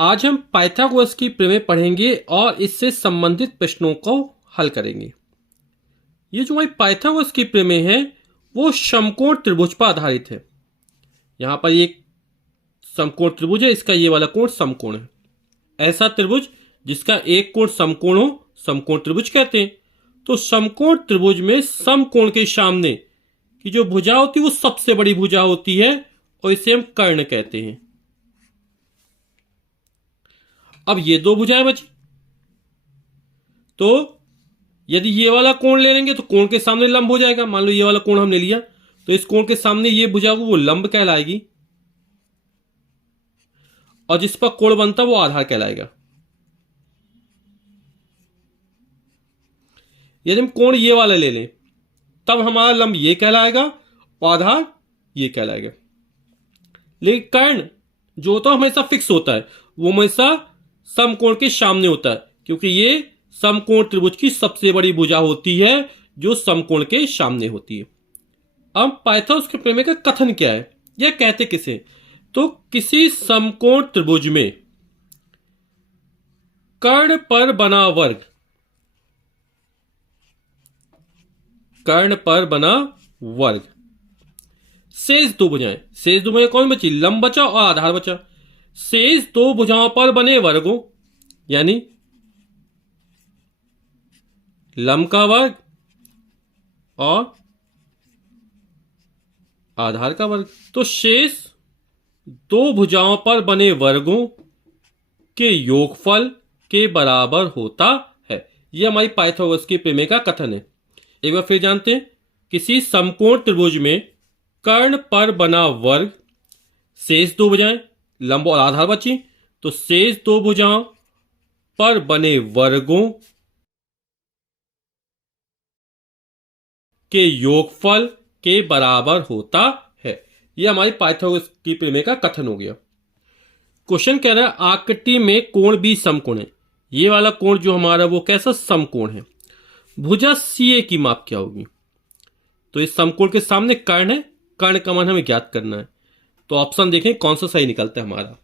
आज हम पाइथागोरस की प्रमेय पढ़ेंगे और इससे संबंधित प्रश्नों को हल करेंगे। ये जो हमारी पाइथागोरस की प्रमेय है वो समकोण त्रिभुज पर आधारित है। यहाँ पर एक समकोण त्रिभुज है, इसका ये वाला कोण समकोण है। ऐसा त्रिभुज जिसका एक कोण समकोण हो समकोण त्रिभुज कहते हैं। तो समकोण त्रिभुज में समकोण के सामने की जो भुजा होती है वो सबसे बड़ी भुजा होती है और इसे हम कर्ण कहते हैं। अब ये दो भुजाएं बची, तो यदि ये वाला कोण ले लेंगे तो कोण के सामने लंब हो जाएगा। मान लो ये वाला कोण हमने लिया तो इस कोण के सामने ये भुजा वो लंब कहलाएगी और जिस पर कोण बनता वो आधार कहलाएगा। यदि हम कोण ये वाला ले लें तब हमारा लंब ये कहलाएगा और आधार ये कहलाएगा। लेकिन कर्ण जो होता है हमेशा फिक्स होता है, वो हमेशा समकोण के सामने होता है क्योंकि ये समकोण त्रिभुज की सबसे बड़ी भुजा होती है जो समकोण के सामने होती है। अब पाइथागोरस के प्रमेय का कथन क्या है, यह कहते किसे? तो किसी समकोण त्रिभुज में कर्ण पर बना वर्ग, कर्ण पर बना वर्ग, शेष दो भुजाएं कौन बची? लंब बचा और आधार बचा। शेष दो भुजाओं पर बने वर्गों यानी लंब का वर्ग और आधार का वर्ग। तो शेष दो भुजाओं पर बने वर्गों के योगफल के बराबर होता है। यह हमारी पाइथागोरस की प्रमेय का कथन है। एक बार फिर जानते हैं, किसी समकोण त्रिभुज में कर्ण पर बना वर्ग, शेष दो भुजाएं लंब और आधार बची, तो शेष दो भुजाओं पर बने वर्गों के योगफल के बराबर होता है। यह हमारी पाइथागोरस की प्रमेय का कथन हो गया। क्वेश्चन कह रहा है आकृति में कोण भी समकोण है। ये वाला कोण जो हमारा वो कैसा समकोण है। भुजा CA की माप क्या होगी? तो इस समकोण के सामने कर्ण है, कर्ण का मान हमें ज्ञात करना है। तो ऑप्शन देखें कौन सा सही निकलता है हमारा।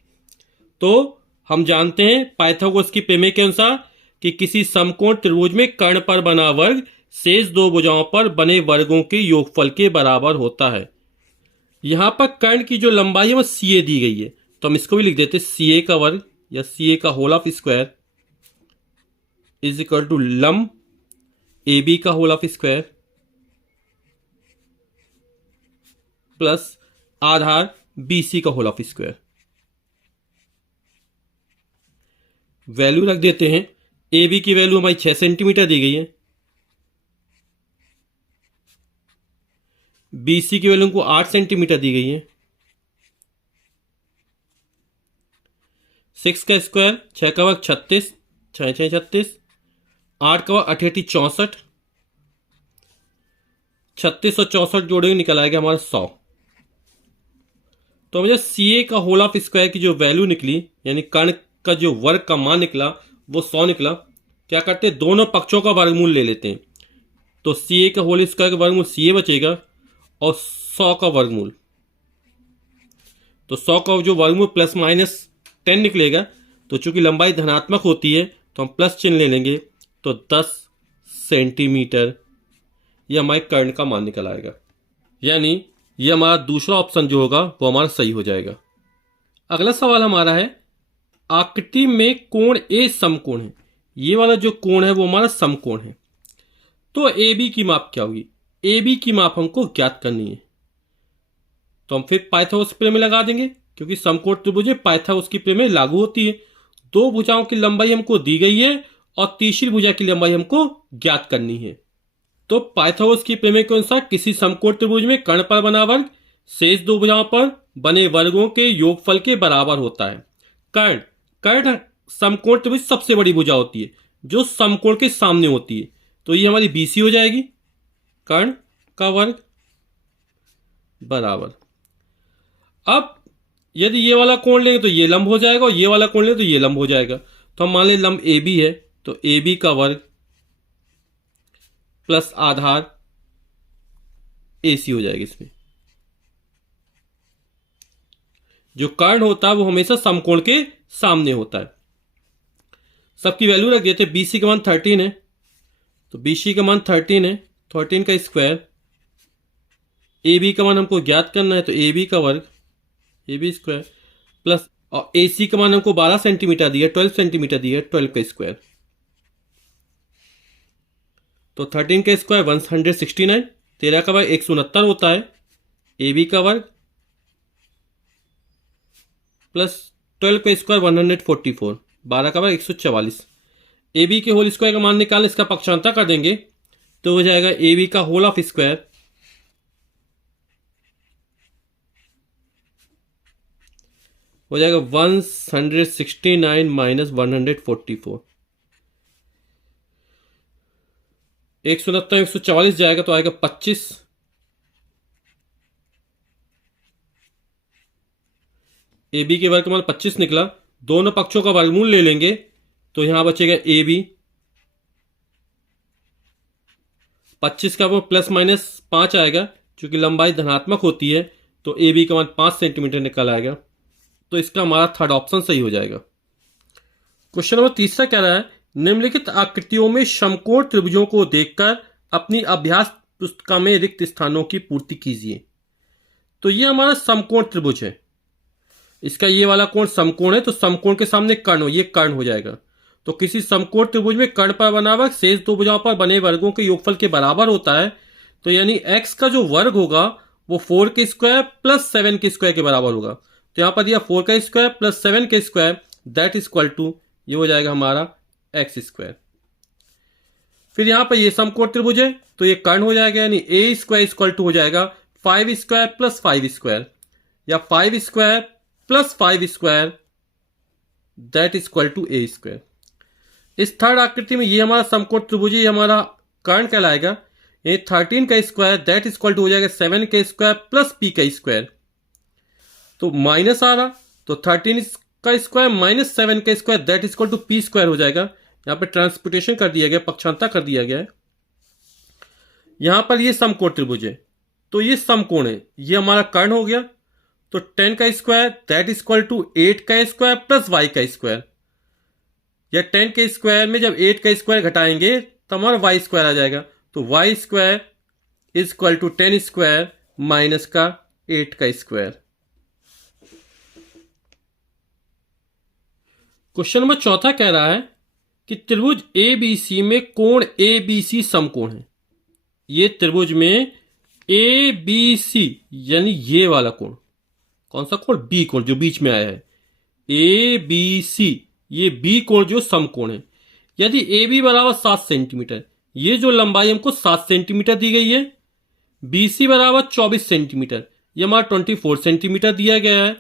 तो हम जानते हैं पाइथागोरस की प्रमेय के अनुसार कि किसी समकोण त्रिभुज में कर्ण पर बना वर्ग शेष दो भुजाओं पर बने वर्गों के योगफल के बराबर होता है। यहां पर कर्ण की जो लंबाई है वो CA दी गई है, तो हम इसको भी लिख देते CA का वर्ग या CA का whole of square is equal to लंब AB का होल ऑफ स्क्वायर प्लस आधार BC का होल ऑफ स्क्वायर। वैल्यू रख देते हैं। AB की वैल्यू हमारी 6 सेंटीमीटर दी गई है, BC की वैल्यू को 8 सेंटीमीटर दी गई है। 6 का स्क्वायर 6 का वर्ग 36, 6 6 36, 8 का वर्ग 88 64, 36 और 64 जोड़ेंगे निकल आएगा हमारा 100। तो मुझे CA का होल ऑफ स्क्वायर की जो वैल्यू निकली यानी कर्ण का जो वर्ग का मान निकला वो 100 निकला। क्या करते हैं, दोनों पक्षों का वर्गमूल ले लेते हैं। तो CA का होल स्क्वायर का वर्गमूल CA बचेगा और 100 का वर्गमूल, तो 100 का जो वर्गमूल प्लस माइनस 10 निकलेगा। तो चूंकि लंबाई धनात्मक होती है तो हम प्लस चिन्ह ले लेंगे, तो 10 सेंटीमीटर यह हमारे कर्ण का मान निकल आएगा। यानी यह हमारा दूसरा ऑप्शन जो होगा वो हमारा सही हो जाएगा। अगला सवाल हमारा है आकृति में कोण A समकोण है। ये वाला जो कोण है वो हमारा समकोण है। तो AB की माप क्या होगी? AB की माप हमको ज्ञात करनी है। तो हम फिर पाइथागोरस की प्रमेय लगा देंगे क्योंकि समकोण त्रिभुज में पाइथागोरस की प्रमेय लागू होती है। दो भुजाओं की लंबाई हमको दी गई है और तीसरी भुजा की लंबाई हमको ज्ञात करनी है। तो पाइथागोरस की प्रमेय के अनुसार किसी समकोण त्रिभुज में कर्ण पर बना वर्ग शेष दो भुजाओं पर बने वर्गों के योगफल के बराबर होता है। कर्ण समकोण त्रिभुज सबसे बड़ी भुजा होती है जो समकोण के सामने होती है, तो ये हमारी BC हो जाएगी। कर्ण का वर्ग बराबर, अब यदि ये वाला कोण लेंगे तो ये लंब हो जाएगा और ये वाला कोण लेंगे तो ये लंब हो जाएगा। तो हम मान लें लंब AB है, तो AB का वर्ग प्लस आधार AC हो जाएगा। इसमें जो कर्ण होता है वो हमेशा समकोण के सामने होता है। सबकी वैल्यू रख देते। BC का मान 13 है, तो BC का मान 13 है, 13 का स्क्वायर। AB का मान हमको ज्ञात करना है, तो AB का वर्ग, AB स्क्वायर प्लस, और AC का मान हमको 12 सेंटीमीटर दिया, 12 सेंटीमीटर दिया, 12 का स्क्वायर। तो 13 का स्क्वायर 169, 13 का वर्ग 169 होता है, AB का वर्ग प्लस 12 का स्क्वायर 144, 12 का वर्ग 144। AB के होल स्क्वायर का मान निकालने, इसका पक्षांतर कर देंगे तो हो जाएगा AB का होल ऑफ स्क्वायर हो जाएगा 169 माइनस 144। 169 144 जाएगा तो आएगा 25। AB के वर्ग का मान 25 निकला। दोनों पक्षों का वर्गमूल ले लेंगे तो यहां बचेगा AB, 25 का वो प्लस माइनस 5 आएगा, क्योंकि लंबाई धनात्मक होती है तो AB का मान 5 सेंटीमीटर निकल आएगा। तो इसका हमारा थर्ड ऑप्शन सही हो जाएगा। क्वेश्चन नंबर तीसरा कह रहा है, निम्नलिखित आकृतियों में समकोण त्रिभुजों को देखकर अपनी अभ्यास पुस्तिका में रिक्त स्थानों की पूर्ति कीजिए। तो ये हमारा समकोण त्रिभुज है, इसका ये वाला कोण समकोण है, तो समकोण के सामने कर्ण हो, ये कर्ण हो जाएगा। तो किसी समकोण त्रिभुज में कर्ण पर बना वर्ग शेष दो भुजाओं पर बने वर्गों के योगफल के बराबर होता है। तो यानी x का जो वर्ग होगा वो 4 के स्क्वायर प्लस 7 के स्क्वायर के बराबर होगा। तो यहां पर दिया 4 का स्क्वायर प्लस 7 के square, that is equal to, ये हो जाएगा हमारा x स्क्वायर। फिर यहां पर ये समकोण त्रिभुज है तो ये कर्ण हो जाएगा, यानी a स्क्वायर इक्वल टू हो जाएगा 5 स्क्वायर प्लस 5 स्क्वायर, या 5 square plus 5 square, that is equal to a square. इस थर्ड आकृति में ये हमारा समकोण त्रिभुज, ये हमारा कर्ण कहलाएगा। ये 13 का square that is equal to हो जाएगा 7 का स्क्वायर प्लस p का स्क्वायर। तो माइनस आ रहा, तो 13 का स्क्वायर माइनस 7 का square that is equal to p square हो जाएगा। यहां पर ट्रांसपोर्टेशन कर दिया गया, पक्षांतर कर दिया गया है। यहां पर ये समकोण त्रिभुज है तो ये समकोण है, ये हमारा कर्ण हो गया। तो 10 का square that is equal to 8 का स्क्वायर प्लस y का स्क्वायर, या 10 के स्क्वायर में जब 8 का स्क्वायर घटाएंगे तो हमारा y स्क्वायर आ जाएगा। तो y square is equal to 10 square minus का 8 का स्क्वायर। क्वेश्चन नंबर चौथा कह रहा है कि त्रिभुज ABC में कोण ABC समकोण है। ये त्रिभुज में ABC यानी ये वाला कोण, कौन सा कोण? B कोण, जो बीच में आया है। ABC, ये B कोण जो समकोण है। यदि AB बराबर 7 सेंटीमीटर, ये जो लंबाई हमको 7 सेंटीमीटर दी गई है, BC बराबर 24 सेंटीमीटर, ये हमारा 24 सेंटीमीटर दिया गया है,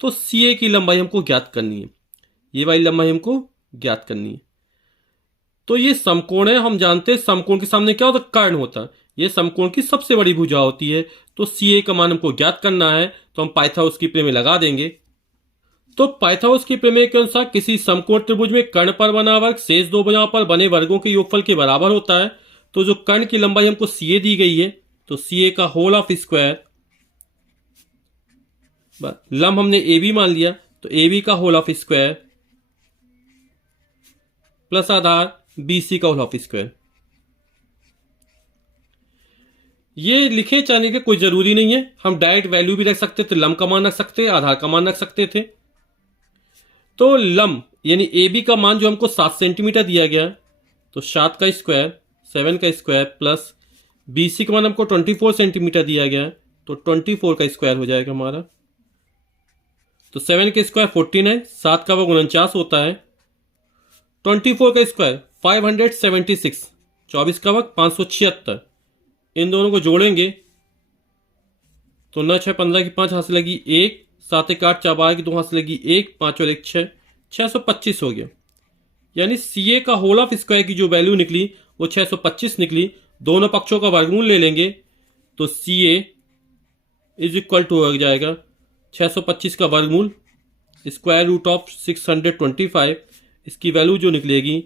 तो CA की लंबाई हमको ज्ञात करनी है। ये वाली लंबाई हमको ज्ञात करनी है। तो ये समकोण है, हम जानते हैं समकोण के सामने क्या होता है? कर्ण होता है। ये समकोण की सबसे बड़ी भुजा होती है। तो CA का मान हमको ज्ञात करना है, तो हम पाइथागोरस की प्रमेय लगा देंगे। तो पाइथागोरस की प्रमेय के अनुसार किसी समकोण त्रिभुज में कर्ण पर बना वर्ग शेष दो भुजाओं पर बने वर्गों के योगफल के बराबर होता है। तो जो कर्ण की लंबाई हमको CA दी गई है, तो CA का होल ऑफ स्क्वायर, लंब हमने AB मान लिया, तो AB का होल ऑफ स्क्वायर प्लस आधार BC का होल ऑफ स्क्वायर। ये लिखे जाने के कोई जरूरी नहीं है, हम डायरेक्ट वैल्यू भी रख सकते थे, लंब का मान रख सकते, आधार का मान रख सकते थे। तो लंब यानी AB का मान जो हमको 7 सेंटीमीटर दिया गया, तो 7 का स्क्वायर 7 का स्क्वायर प्लस BC का मान हमको 24 सेंटीमीटर दिया गया, तो 24 का स्क्वायर हो जाएगा हमारा। तो 7 का स्क्वायर 49, 7 का वर्ग 49 होता है, 24 का स्क्वायर 576, 24 का वर्ग 576। इन दोनों को जोड़ेंगे तो 9 6 15 की 5 हाथ से लगी 1, 7 1 8 4 12 की 2 हाथ से लगी 1, 5 और 1 6, 625 हो गया। यानी CA का होल ऑफ स्क्वायर की जो वैल्यू निकली वो 625 निकली। दोनों पक्षों का वर्गमूल ले लेंगे तो CA इज इक्वल टू हो जाएगा 625 का वर्गमूल स्क्वायर रूट ऑफ 625। इसकी वैल्यू जो निकलेगी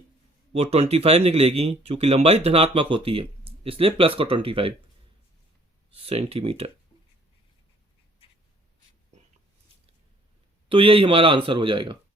वो 25 निकलेगी, चूंकि लंबाई धनात्मक होती है इसलिए प्लस का 25 सेंटीमीटर। तो यही हमारा आंसर हो जाएगा।